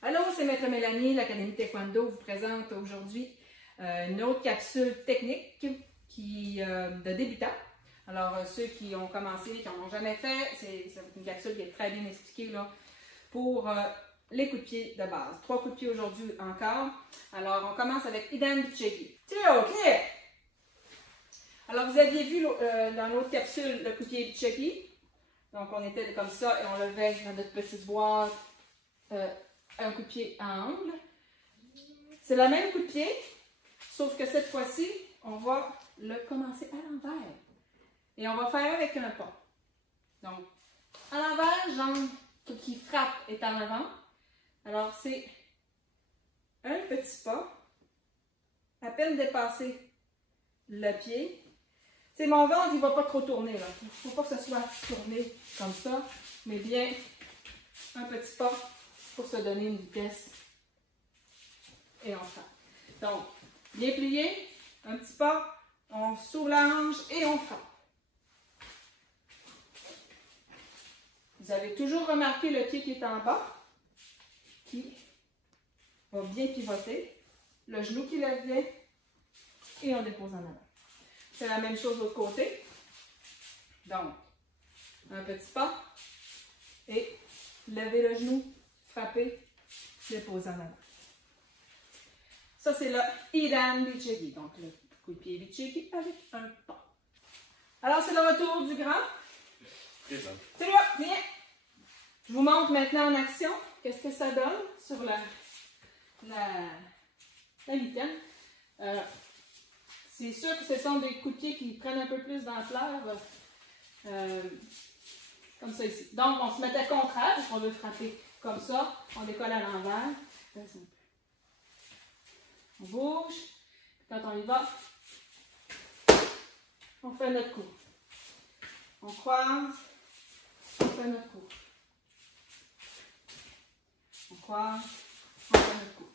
Allô, c'est Maître Mélanie, l'Académie Taekwondo vous présente aujourd'hui une autre capsule technique de débutants. Alors, ceux qui ont commencé, qui n'en ont jamais fait, c'est une capsule qui est très bien expliquée là, pour les coups de pied de base. 3 coups de pied aujourd'hui encore. Alors, on commence avec Idan Bichegi. OK! Alors, vous aviez vu dans l'autre capsule le coup de pied Bichegi. Donc, on était comme ça et on levait dans notre petite boîte un coup de pied à angle. C'est le même coup de pied, sauf que cette fois-ci, on va le commencer à l'envers. Et on va faire avec un pas. Donc, à l'envers, jambe qui frappe est en avant. Alors, c'est un petit pas, à peine dépasser le pied. C'est mon ventre, il ne va pas trop tourner. Là. Il ne faut pas que ce soit tourné comme ça, mais bien un petit pas pour se donner une vitesse. Et on frappe. Donc, bien plié, un petit pas, on s'ouvre la hanche et on frappe. Vous avez toujours remarqué le pied qui est en bas, qui va bien pivoter, le genou qui lève bien, et on dépose en avant. C'est la même chose de l'autre côté. Donc, un petit pas, et lever le genou, frapper, déposer en avant. Ça, c'est le Idan Bichegi, donc le coup de pied Bichegi avec un pas. Alors, c'est le retour du grand. C'est là, viens. Je vous montre maintenant en action qu'est-ce que ça donne sur la mitaine. C'est sûr que ce sont des coups de pied qui prennent un peu plus d'ampleur, comme ça ici. Donc, on se mettait contraire, parce qu'on veut frapper comme ça. On décolle à l'envers. On bouge. Quand on y va, on fait notre coup. On croise. On fait notre coup. On croise. On fait notre coup.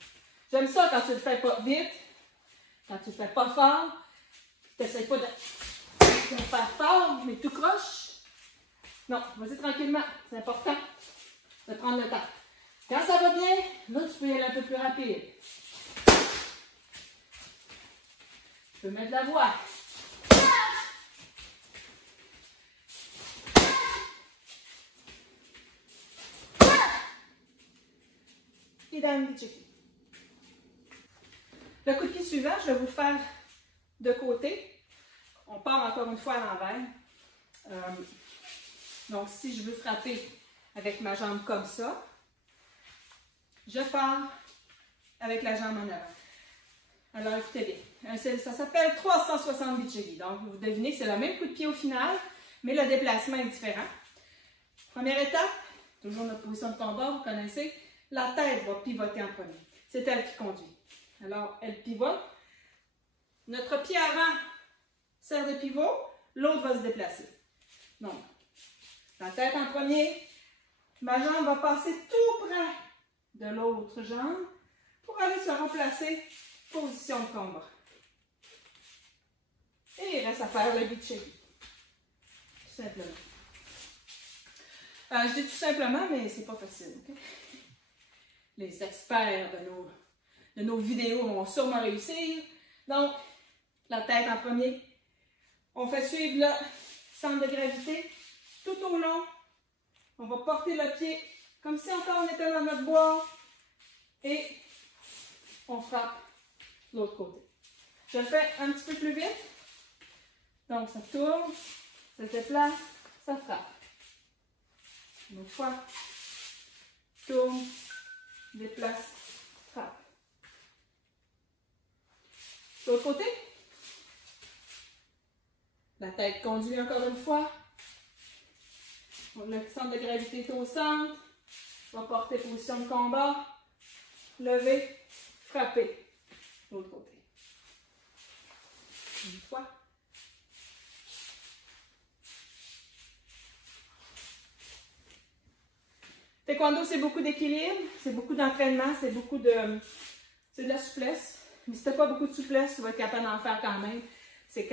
J'aime ça quand tu ne le fais pas vite. Quand tu ne le fais pas fort. Tu n'essayes pas de le faire fort, mais tout croche. Non, vas-y tranquillement. C'est important de prendre le temps. Quand ça va bien, là, tu peux y aller un peu plus rapide. Tu peux mettre de la voix. Idan Bichegi. Le coup de pied suivant, je vais vous le faire de côté. On part encore une fois à l'envers. Donc, si je veux frapper avec ma jambe comme ça, je pars avec la jambe en avant. Alors, écoutez bien. Ça s'appelle 360 Bichegi. Donc, vous devinez que c'est le même coup de pied au final, mais le déplacement est différent. Première étape, toujours notre position de combat, vous connaissez. La tête va pivoter en premier. C'est elle qui conduit. Alors, elle pivote. Notre pied avant sert de pivot, l'autre va se déplacer. Donc, la tête en premier, ma jambe va passer tout près de l'autre jambe pour aller se replacer, position de combat. Et il reste à faire le Bichegi. Tout simplement. Je dis tout simplement, mais c'est pas facile. Okay? Les experts de nos vidéos vont sûrement réussir. Donc, la tête en premier. On fait suivre le centre de gravité tout au long. On va porter le pied comme si encore on était dans notre boîte. Et on frappe l'autre côté. Je le fais un petit peu plus vite. Donc, ça tourne, ça se déplace, ça frappe. Une autre fois. Tourne, déplace, frappe. L'autre côté. La tête conduit encore une fois. Le centre de gravité est au centre. On va porter position de combat. Lever, frapper. L'autre côté. Une fois. Taekwondo, c'est beaucoup d'équilibre, c'est beaucoup d'entraînement, c'est de la souplesse. Mais si tu n'as pas beaucoup de souplesse, tu vas être capable d'en faire quand même. C'est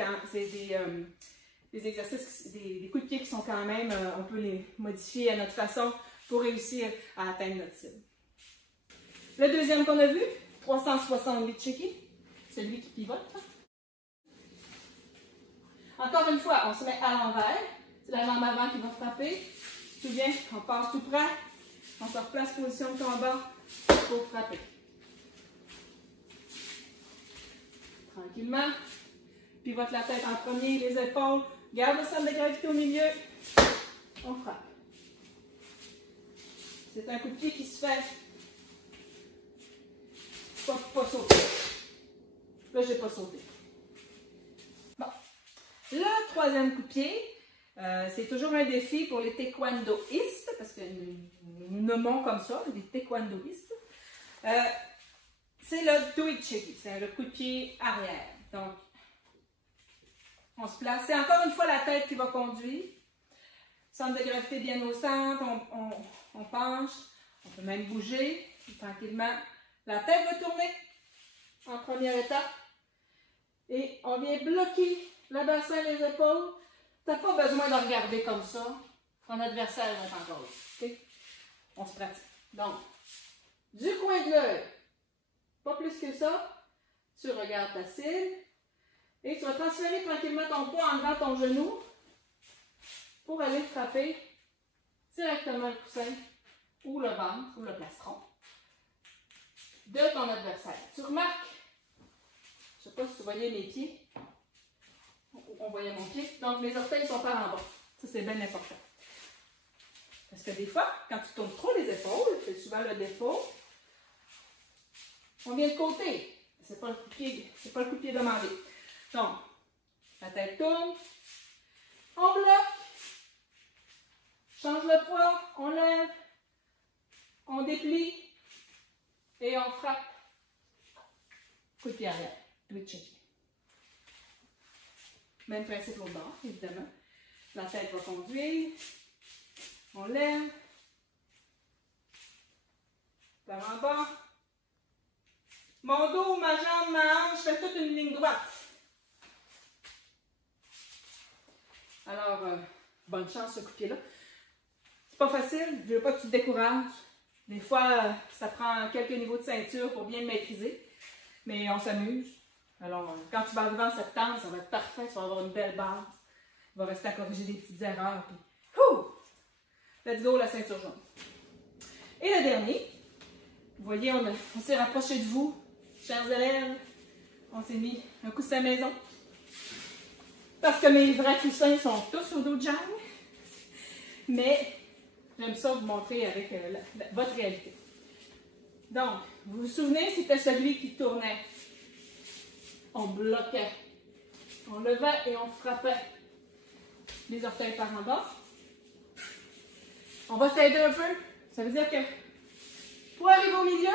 des exercices, des coups de pied qui sont quand même, on peut les modifier à notre façon pour réussir à atteindre notre cible. Le deuxième qu'on a vu, 368 checky, celui qui pivote. Encore une fois, on se met à l'envers. C'est la jambe avant qui va frapper. Tu te souviens, on passe tout près. On se replace position de combat pour frapper. Tranquillement. Pivote la tête en premier, les épaules. Garde le centre de gravité au milieu. On frappe. C'est un coup de pied qui se fait. Pas sauter. Là, je n'ai pas sauté. Bon. Le troisième coup de pied, c'est toujours un défi pour les taekwondoïstes, parce que nous nommons comme ça, des taekwondoïstes. C'est le doicheki, c'est le coup de pied arrière. Donc, on se place. C'est encore une fois la tête qui va conduire. Centre de gravité bien au centre, on penche, on peut même bouger tranquillement. La tête va tourner en première étape et on vient bloquer le bassin, les épaules. Tu n'as pas besoin de regarder comme ça. Ton adversaire est encore là. Okay? On se pratique. Donc, du coin de l'œil, pas plus que ça, tu regardes ta cible et tu vas transférer tranquillement ton poids en levant ton genou pour aller frapper directement le coussin ou le ventre ou le plastron de ton adversaire. Tu remarques, je ne sais pas si tu voyais mes pieds, on voyait mon pied, donc mes orteils sont par en bas. Ça, c'est bien important. Parce que des fois, quand tu tournes trop les épaules, c'est souvent le défaut, on vient de côté. C'est pas le coup de pied, c'est pas le coup de pied demandé. Donc, la tête tourne, on bloque, change le poids, on lève, on déplie et on frappe. Coup de pied arrière, doicheki. Même principe l'autre bord, évidemment. La tête va conduire, on lève, par en bas. Mon dos, ma jambe, ma hanche, je fais toute une ligne droite. Alors, bonne chance ce coup de pied-là. C'est pas facile, je veux pas que tu te décourages. Des fois, ça prend quelques niveaux de ceinture pour bien le maîtriser. Mais on s'amuse. Alors, quand tu vas arriver en septembre, ça va être parfait, tu vas avoir une belle base. Tu vas rester à corriger des petites erreurs. Puis, let's go, la ceinture jaune. Et le dernier, vous voyez, on s'est rapproché de vous, chers élèves. On s'est mis un coussin maison. Parce que mes vrais coussins sont tous au dos de jambe. Mais j'aime ça vous montrer avec votre réalité. Donc, vous vous souvenez, c'était celui qui tournait. On bloquait, on levait et on frappait les orteils par en bas. On va s'aider un peu. Ça veut dire que pour arriver au milieu,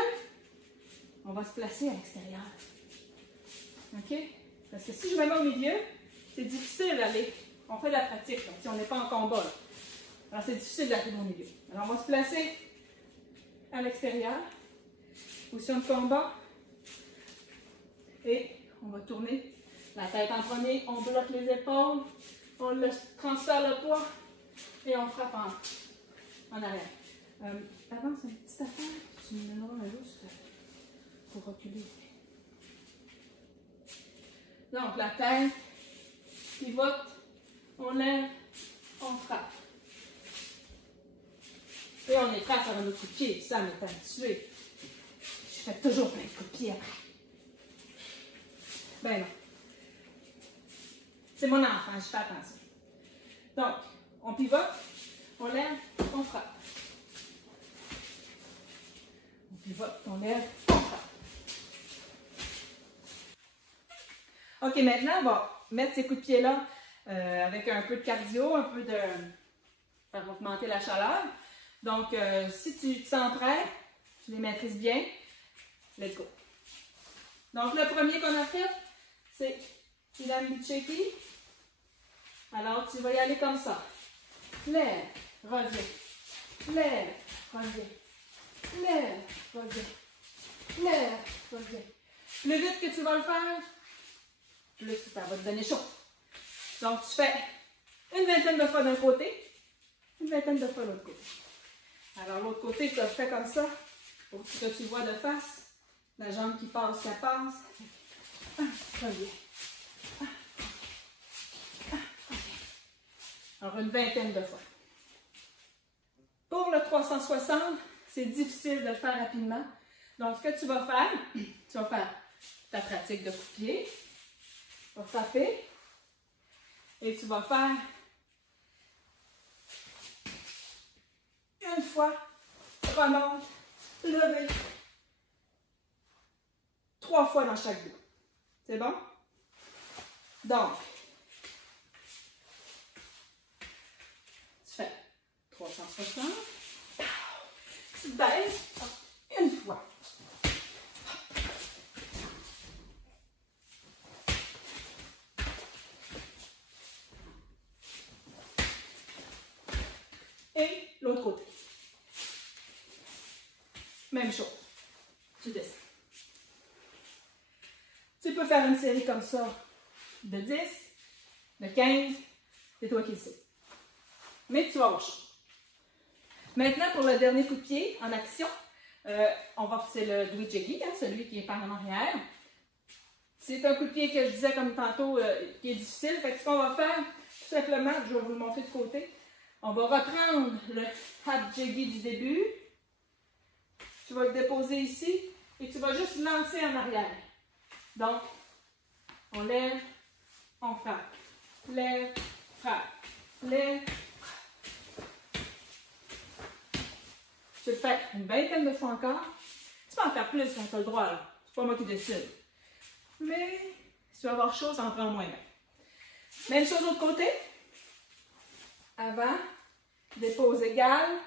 on va se placer à l'extérieur. OK? Parce que si je me mets au milieu, c'est difficile d'aller. On fait de la pratique, donc si on n'est pas en combat. Là. Alors c'est difficile d'arriver au milieu. Alors on va se placer à l'extérieur. Position de combat. Et on va tourner la tête en premier, on bloque les épaules, on transfère le poids et on frappe en arrière. Avance une petite affaire, tu me donneras juste pour reculer. Donc la tête pivote, on lève, on frappe. Et on est prêt à faire un autre coup de pied, ça m'est habitué. Je fais toujours plein de coups de pied après. Ben non. C'est mon enfant, je fais attention. Donc, on pivote, on lève, on frappe. On pivote, on lève, on frappe. OK, maintenant, on va mettre ces coups de pied-là avec un peu de cardio, un peu de... faire augmenter la chaleur. Donc, si tu te sens prêt, tu les maîtrises bien, let's go. Donc, le premier qu'on a fait, c'est Ilan Doicheki. Alors, tu vas y aller comme ça. Lève, reviens. Lève, reviens. Lève, reviens. Lève, reviens. Plus vite que tu vas le faire, plus ça va te donner chaud. Donc, tu fais une vingtaine de fois d'un côté, une vingtaine de fois de l'autre côté. Alors, l'autre côté, tu le fais comme ça Faut que tu vois de face. La jambe qui passe, ça passe. Reviens. Alors, une vingtaine de fois. Pour le 360, c'est difficile de le faire rapidement. Donc, ce que tu vas faire ta pratique de coup de pied. Tu vas frapper. Et tu vas faire une fois, remonte, lever. 3 fois dans chaque dos. C'est bon? Donc, tu fais 360. Tu baisses une fois. Et l'autre côté. Même chose. Tu descends. Tu peux faire une série comme ça de 10, de 15, c'est toi qui le sais. Mais tu vas avoir chaud. Maintenant, pour le dernier coup de pied en action, c'est le Dwi-Jiggy, celui qui est par en arrière. C'est un coup de pied que je disais comme tantôt qui est difficile. Fait que ce qu'on va faire, tout simplement, je vais vous le montrer de côté. On va reprendre le Hat-Jiggy du début. Tu vas le déposer ici et tu vas juste lancer en arrière. Donc, on lève, on frappe. Lève, frappe. Lève, frappe. Tu le fais une vingtaine de fois encore. Tu peux en faire plus quand tu as le droit. C'est pas moi qui décide. Mais si tu vas avoir chaud, ça en prend moins bien. Même chose de l'autre côté. Avant, dépose égale,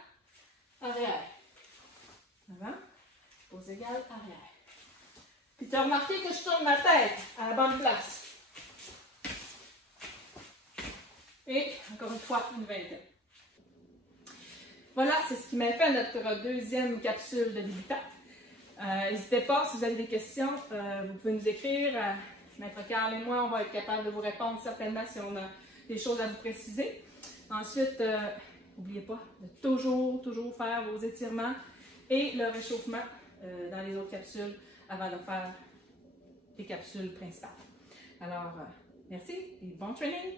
arrière. Avant, dépose égale, arrière. Puis tu as remarqué que je tourne ma tête à la bonne place. Et encore une fois, une vingtaine. Voilà, c'est ce qui m'a fait notre deuxième capsule de débutant. N'hésitez pas, si vous avez des questions, vous pouvez nous écrire. Maître Carl et moi, on va être capable de vous répondre certainement si on a des choses à vous préciser. Ensuite, n'oubliez pas de toujours faire vos étirements et le réchauffement dans les autres capsules avant de faire les capsules principales. Alors, merci et bon training!